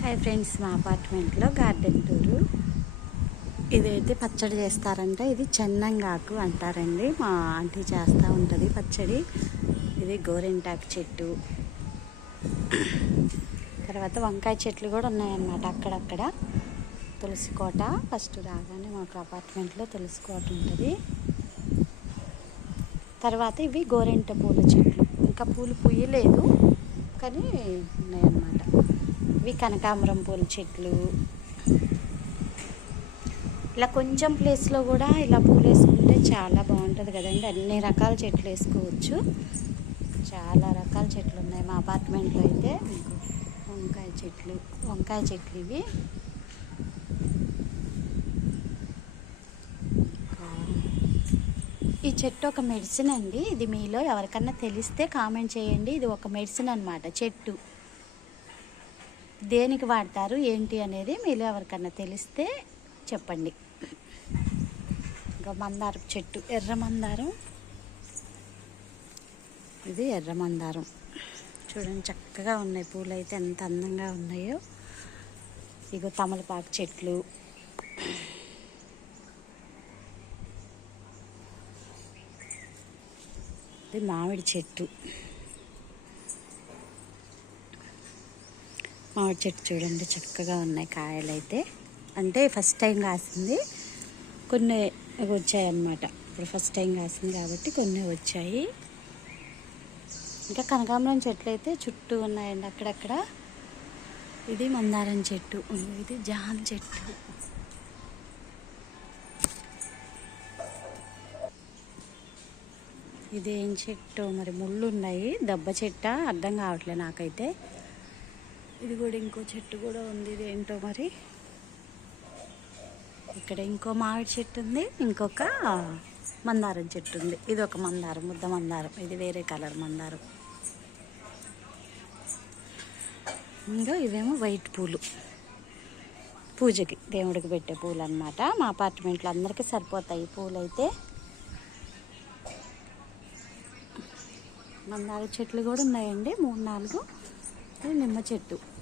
Hi friends, మా అపార్ట్మెంట్లో garden tour. ఇదైతే పచ్చడి చేస్తారంట. ఇది చెన్నంగాకు అంటారండి. మా ఆంటీ చేస్తూ ఉంటుంది పచ్చడి. ఇది గోరింటాకు చెట్టు, తర్వాత వంకాయ చెట్లు కూడా ఉన్నాయన్నమాట అక్కడక్కడ. తులసి కోట, ఫస్ట్ రాగానే మాకు అపార్ట్మెంట్లో తులసి కోట ఉంటుంది. తర్వాత ఇవి గోరింట పూల చెట్లు, ఇంకా పూలు పూయలేదు కానీ ఉన్నాయన్నమాట. ఇవి కనకాంబరం పూల చెట్లు. ఇలా కొంచెం ప్లేస్లో కూడా ఇలా పూలు వేసుకుంటే చాలా బాగుంటుంది కదండి. అన్ని రకాల చెట్లు వేసుకోవచ్చు. చాలా రకాల చెట్లు ఉన్నాయి మా అపార్ట్మెంట్లో అయితే. వంకాయ చెట్లు ఇవి. ఈ చెట్టు ఒక మెడిసిన్ అండి. ఇది మీలో ఎవరికన్నా తెలిస్తే కామెంట్ చేయండి. ఇది ఒక మెడిసిన్ అన్నమాట. చెట్టు దేనికి వాడతారు ఏంటి అనేది మీలో ఎవరికన్నా తెలిస్తే చెప్పండి. ఇంకా మందారం చెట్టు, ఎర్ర మందారం. ఇది ఎర్ర మందారం చూడండి, చక్కగా ఉన్నాయి పూలు అయితే, ఎంత అందంగా ఉన్నాయో. ఇగో తమలపాకు చెట్లు. ఇది మామిడి చెట్టు. మామిడి చెట్టు చూడండి, చక్కగా ఉన్నాయి కాయలు అయితే. అంటే ఫస్ట్ టైం కాసింది, కొన్ని వచ్చాయన్నమాట. ఇప్పుడు ఫస్ట్ టైం కాసింది కాబట్టి కొన్ని వచ్చాయి. ఇంకా కనకాంబరం చెట్లు అయితే చుట్టూ ఉన్నాయండి అక్కడక్కడ. ఇది మందారం చెట్టు, ఇది జామ చెట్టు. ఇదేం చెట్టు మరి, ముళ్ళు ఉన్నాయి. దెబ్బ చెట్ట అర్థం కావట్లేదు నాకైతే. ఇది కూడా ఇంకో చెట్టు కూడా ఉంది, ఇది ఏంటో మరి. ఇక్కడ ఇంకో మామిడి చెట్టు ఉంది, ఇంకొక మందారం చెట్టు ఉంది. ఇది ఒక మందారం, ముద్ద మందారం. ఇది వేరే కలర్ మందారం. ఇంకా ఇవేమో వైట్ పూలు, పూజకి దేవుడికి పెట్టే పూలు అన్నమాట. మా అపార్ట్మెంట్లో అందరికీ సరిపోతాయి పూలు అయితే. మందార చెట్లు కూడా ఉన్నాయండి, 3-4.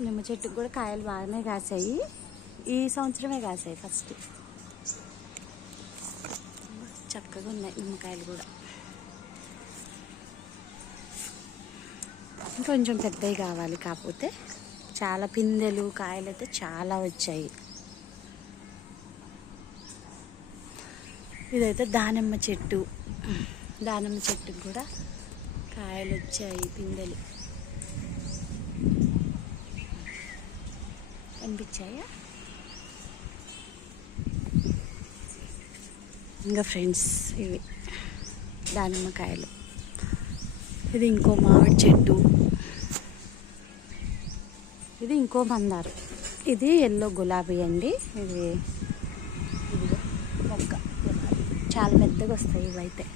నిమ్మ చెట్టుకు కూడా కాయలు బాగానే కాసాయి. ఈ సంవత్సరమే కాసాయి ఫస్ట్. చక్కగా ఉన్నాయి నిమ్మకాయలు కూడా. కొంచెం పెద్దవి కావాలి, కాకపోతే చాలా పిందెలు కాయలు అయితే చాలా వచ్చాయి. ఇదైతే దానిమ్మ చెట్టు. దానిమ్మ చెట్టుకు కూడా కాయలు వచ్చాయి, పిందెలు కనిపించాయా. ఇంకా ఫ్రెండ్స్, ఇవి దానిమ్మకాయలు. ఇది ఇంకో మామిడి చెట్టు. ఇది ఇంకో మందారం. ఇది ఎల్లో గులాబీ అండి. ఇది మొక్క చాలా పెద్దగా వస్తాయి ఇవైతే.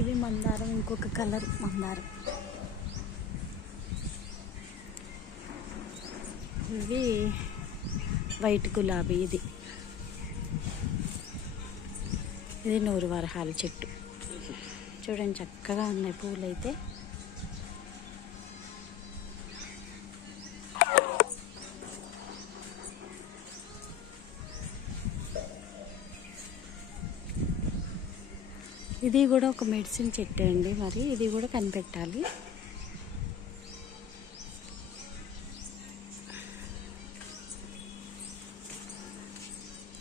ఇది మందారం, ఇంకొక కలర్ మందారం. ఇది వైట్ గులాబీ. ఇది నూరు వరహాల చెట్టు. చూడండి చక్కగా ఉన్నాయి పూలు అయితే. ఇది కూడా ఒక మెడిసిన్ చెట్టు అండి, మరి ఇది కూడా కనిపెట్టాలి.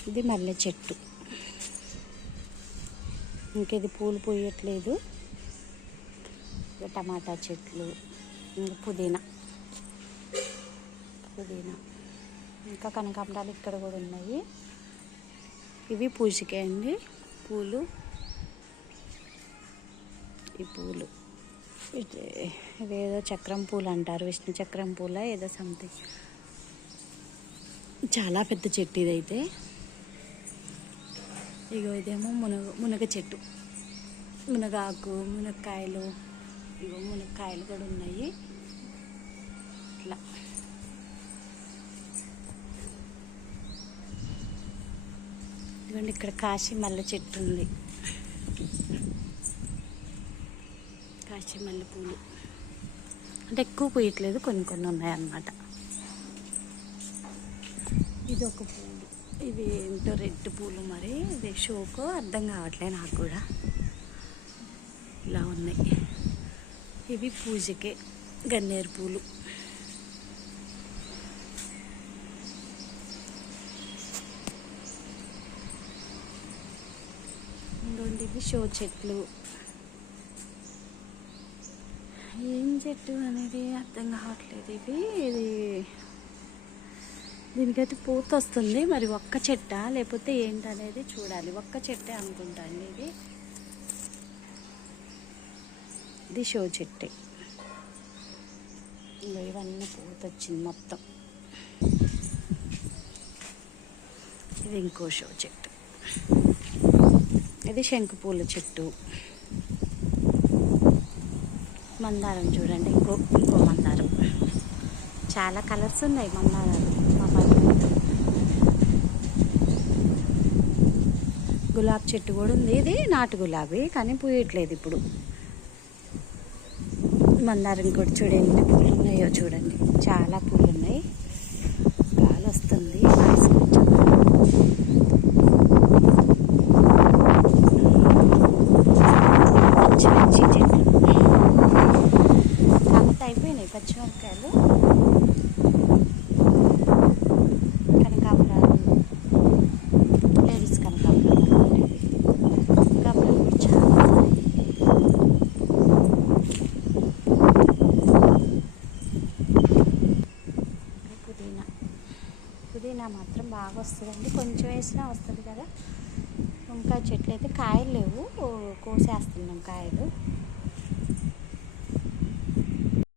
ఇది మల్లె చెట్టు. ఇంకేది పూలు పూయట్లేదు. టమాటా చెట్లు, ఇంకా పుదీనా. ఇంకా కనకాంబరాలు ఇక్కడ కూడా ఉన్నాయి. ఇవి పూజకే అండి పూలు. ఈ పూలు ఇదేదో చక్రం పూలు అంటారు, విష్ణు చక్రం పూల ఏదో సంథింగ్. చాలా పెద్ద చెట్టు ఇదైతే. ఇగో ఇదేమో మునగ చెట్టు, మునగాకు, మునక్కాయలు. ఇగో మునక్కాయలు కూడా ఉన్నాయి ఇట్లా. ఇదిగోండి ఇక్కడ కాశీ మల్లె చెట్టు ఉంది, కాశీ మల్లె పూలు. అంటే ఎక్కువ పూయట్లేదు, కొన్ని కొన్ని ఉన్నాయన్నమాట. ఇది ఒక పూలు, ఇవి ఏంటో రెడ్ పూలు, మరి ఇది షోకో అర్థం కావట్లేదు నాకు కూడా. ఇలా ఉన్నాయి, ఇవి పూజకే గన్నేరు పూలు. ఇంకోటి ఇవి షో చెట్లు. ఏం చెట్టు అనేది అర్థం కావట్లేదు. ఇది దీనికైతే పూత వస్తుంది, మరి ఒక్క చెట్ట లేకపోతే ఏంటనేది చూడాలి. ఒక్క చెట్టే అనుకుంటా అండి. ఇది షో చెట్టే. ఇవన్నీ పూత వచ్చింది మొత్తం. ఇది ఇంకో షో చెట్టు. ఇది శంకుపూల చెట్టు. మందారం చూడండి, ఇంకో మందారం. చాలా కలర్స్ ఉన్నాయి మందారాలు మా పక్కన. గులాబీ చెట్టు కూడా ఉంది. ఇది నాటు గులాబీ కానీ పూయట్లేదు ఇప్పుడు. మందారం కూడా చూడండి, ఎన్ని పూలు ఉన్నాయో చూడండి. చాలా పూలు ఉన్నాయి. గాలి వస్తుంది, పచ్చిమిర్చి చెట్లు. కాకపోతే అయిపోయినాయి పచ్చిమిరపకాయలు. కనకాంబరాలు, లేడీస్ కనకాంబరాలు. కనకాంబరాలు కూడా చాలా ఉన్నాయి. పుదీనా మాత్రం బాగా వస్తుందండి, కొంచెం వేసినా వస్తుంది కదా. వంకాయ చెట్లు అయితే కాయలు లేవు, కోసేస్తున్నాం కాయలు.